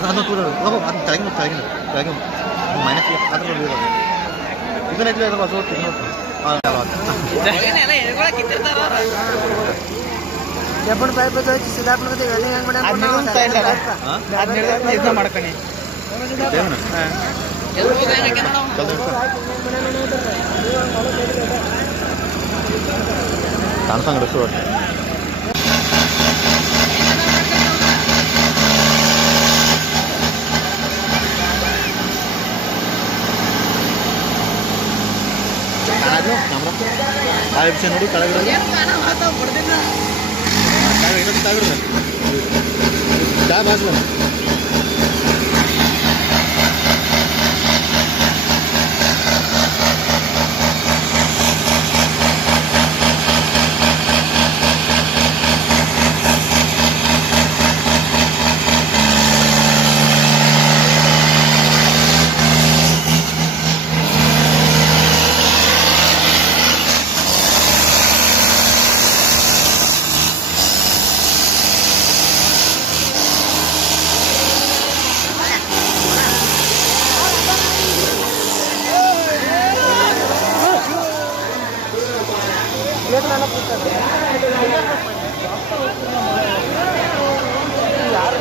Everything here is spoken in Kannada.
ಅದನ್ನು ತೂರ ಅದು ತೆಳಗಿನ ತೆಳಗಿನ ತೆಳಗಿನ ಮೈನಸ್ ಅದನ್ನು ಇದನ್ನ ಇದ್ರೆ ಬಸ್ ಹೋಗ್ತೀನಿ ಜಬ್ಬನ್ ಪೈಪ್ ಸಿದ್ದಾಪುರ ಮಾಡ್ಕೊಂಡು ಕಾಣ್ಸಂಗ್ ಡ್ರೆಸ್ಸು ಕ್ಯಾಮ್ರಾ ಕಾಯಿ ವಿಷಯ ನೋಡಿ ಕೆಳಗಿಡೋದು ಚಾ ಬಾಜು ಯಾರು